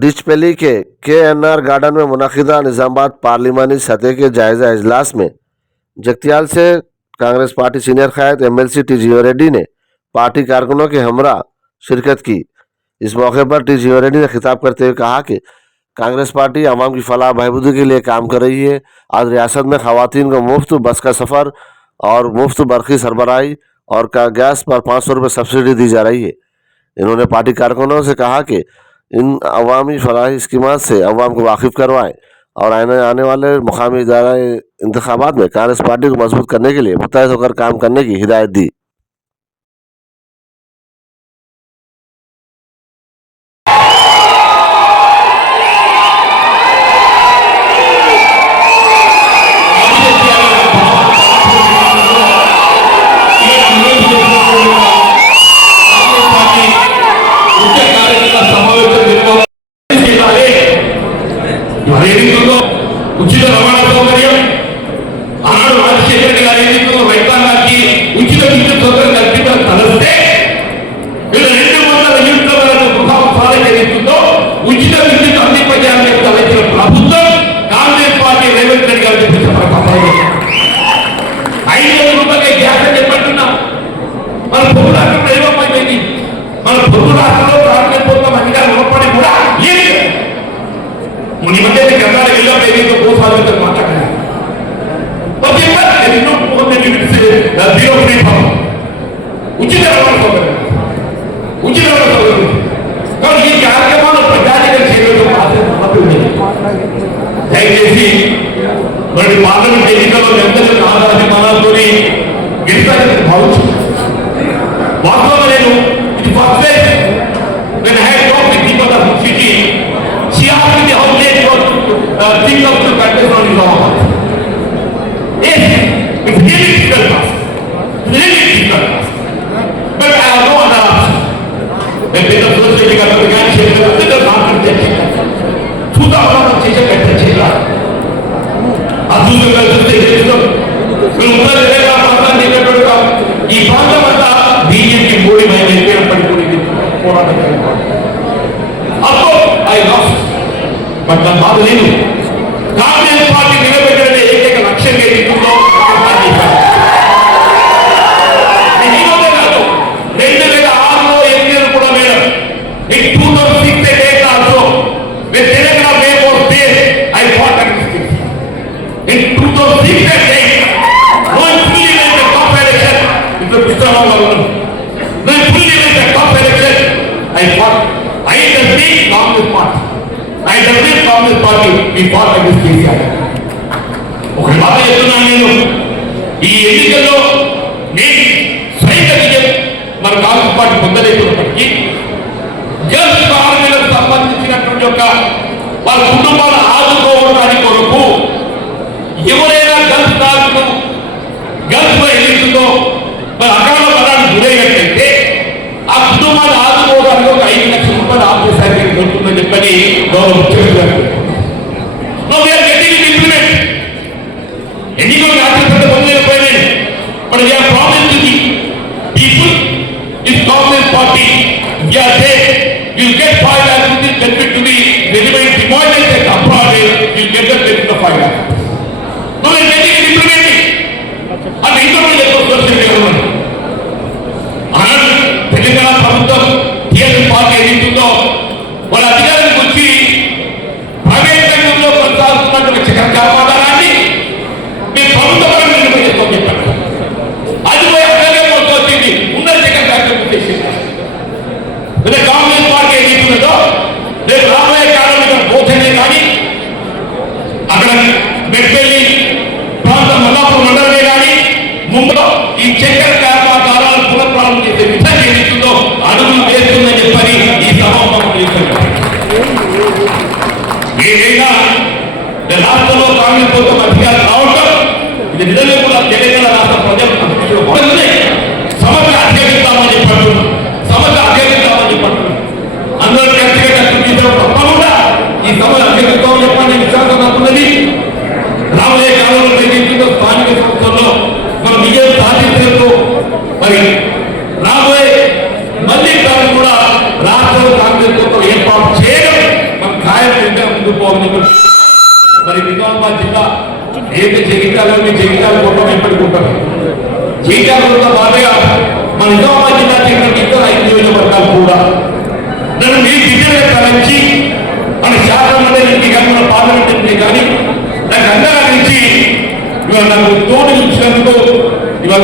डिचपल्ली के KNR garden में मुनक़िदा निज़ामाबाद पार्लिमानी सतह के जायज़ा इजलास में जगतियाल से कांग्रेस पार्टी सीनियर क़यादत MLC T.G.O. रेड्डी ने पार्टी कारकुनों के हमरा शिरकत की। इस मौके पर T.G.O. रेड्डी ने खिताब करते हुए कहा कि कांग्रेस पार्टी आवाम की फलाह बहबूदी के लिए काम कर रही है। आज रियासत में ख़वातीन को मुफ्त बस का सफ़र और मुफ्त बरक़ी सरबराही और गैस पर 500 रुपये सब्सिडी दी जा रही है। इन्होंने पार्टी कारकुनों से कहा कि इन अवामी फलाही स्कीमात से अवाम को वाकिफ़ करवाएं और आने वाले मुकामी इदारा इंतखाबात में कांग्रेस पार्टी को मजबूत करने के लिए मुत्तहिद होकर काम करने की हिदायत दी। ఉచిత రవాణా సౌకర్యం ఆనాడు రాజశేఖర రెడ్డి గారు ఏదైతుందో రైతాంగానికి ఉచిత విద్యుత్ సౌకర్యం కల్పించడం తలస్తే వీళ్ళు 200 యూనిట్ల వరకు గృహోత్సవాలు ఏదైతుందో ఉచిత విద్యుత్ అందింపజేయాలని తలచిన ప్రభుత్వం కాంగ్రెస్ పార్టీ రేవంత్ రెడ్డి గారు చెప్పిన ప్రకారం 500 రూపాయలకే గ్యాస్ అని చెప్పంటున్నాం. మన పొరుగు రాష్ట్రంలో ఏమైపోయింది? మన పొరుగు రాష్ట్రంలో కాంగ్రెస్ ప్రభుత్వం అధికారం ఉన్నప్పటికీ కూడా ఏమి मुनि मध्य से करना रहेगा मेरे तो 2 साल तक माता है और ये बात है नो होने की वजह से जीरो फ्री था उचित रवाना सौकर्य कारण ये कार्यक्रम प्रजाजन सेवा जो बात है దయచేసి మరి పార్లమెంట్ ఎన్నికల్లో ఎంతగా ఆధారపడి గెలుస్తారని భావించు వాస్తవంగా నేను ఇది first time when I had talked with people of the city she asked me how late you think of the contest on his own. Yes, it's really difficult task. It's really difficult task. But I have no other option. When people society got the guy shape of the not intention. Suda orang cece better cece. Adu juga sudah itu. Kalau mereka makan di negara ibadah mata BJP body main lepas pergi itu orang itu. Apa I lost. But the బాధ లేదు. Congress party నిలబెట్టే ఏకైక లక్ష్యం ఏదైతుందో ఇదే కాదు 2006లో ఎన్నికలు కూడా madam in 2006 date also when Telangana Bank was there I fought against it. In 2006 date when fully in the top election in the Pittsburgh when fully in the top election I fought I the big Congress party I the Congress party we fought against KCR. ఒక మాట చెప్తున్నాను నేను ఈ ఎన్నికల్లో నేను సైత విజయం మన Congress party పొందలేకపోయినప్పటికీ Gulf కార్మికులకు సంబంధించినటువంటి ఒక వాళ్ళ కుటుంబాలను ఆదుకోవడానికి కొరకు ఎవరైనా గల్ఫ్ కార్మికులు గల్ఫ్లో ఎన్నికల్లో మరి అకాల పదాన్ని గురైనట్లయితే ఆ కుటుంబాన్ని ఆదుకోవడానికి ఒక 5 లక్షల రూపాయలు ఆపరేషన్ దొరుకుతుందని చెప్పని గౌరవ ముఖ్యమంత్రి గారు No, we are getting it implemented. Anyone after the one year but we are promising to the people, this Congress party, we are there, you will get 5 lakhs with this benefit to the delivery demolished and abroad, you will get the benefit of 5 lakhs. No, we are getting it implemented. And income is a social government. And Telangana ప్రభుత్వం TRS party ఏదైతుందో వాళ్ళ అధికారానికి వచ్చి private రంగంలో కొనసాగుతున్నటువంటి చక్ర వ్యాపారాన్ని మేము ప్రభుత్వ పరంగా నిర్వహిస్తామని చెప్పారు. అది పోయి అక్కడే మొత్తం వచ్చింది ఉన్న చక్ర కార్యక్రమం చేసింది. కాంగ్రెస్ పార్టీ ఏదైతున్నదో రేపు రాబోయే కాలంలో పోతేనే కానీ అక్కడ మెట్పల్లి ప్రాంత మల్లాపూర్ మండలమే కానీ ముందులో ఈ చక్కెర వ్యాపారాలను పునఃప్రారంభం చేసే విధంగా ఏదైతుందో అడుగులు వేస్తుందని చెప్పని ఈ సభాముఖం చేస్తున్నారు. ఏదైనా రాష్ట్రంలో కాంగ్రెస్ ప్రభుత్వం అధికారం రావటం ఇది నిజంగా కూడా తెలంగాణ రాష్ట్ర ప్రజలు సమస్య అధిగమిస్తామని చెప్పంటున్నాం. సమస్య అధిగమిస్తామని చెప్పంటున్నాం. అందరూ ఖచ్చితంగా తప్పకుండా ఈ సమస్య అధిగమిస్తామని చెప్పండి విశ్వాసం నాకున్నది. రాబోయే కాలంలో ఏదైతుందో స్థానిక సంస్థల్లో మనం విజయం సాధించేందుకు మరి రాబోయే మళ్ళీ కాలం కూడా రాష్ట్రంలో కాంగ్రెస్ ప్రభుత్వం ఏర్పాటు చేయడం ముందుకు పోవాలని చెప్పి మరి నిజామాబాద్ జిల్లా ఏదైతే జగిత్యాల మీ జగిత్యాల కుటుంబం ఎప్పటికి ఉంటారు జగిత్యాలతో బాగా మన నిజామాబాద్ జిల్లా చెందిన ఇతర 5 నియోజకవర్గాలు కూడా నన్ను మీ దిశగా తలంచి మన శాసనమండలి నుంచి కానీ మన పార్లమెంట్ నుంచి కానీ నాకు అందరి నుంచి ఇవాళ నాకు తోడు ఇచ్చినందుకు ఇవాళ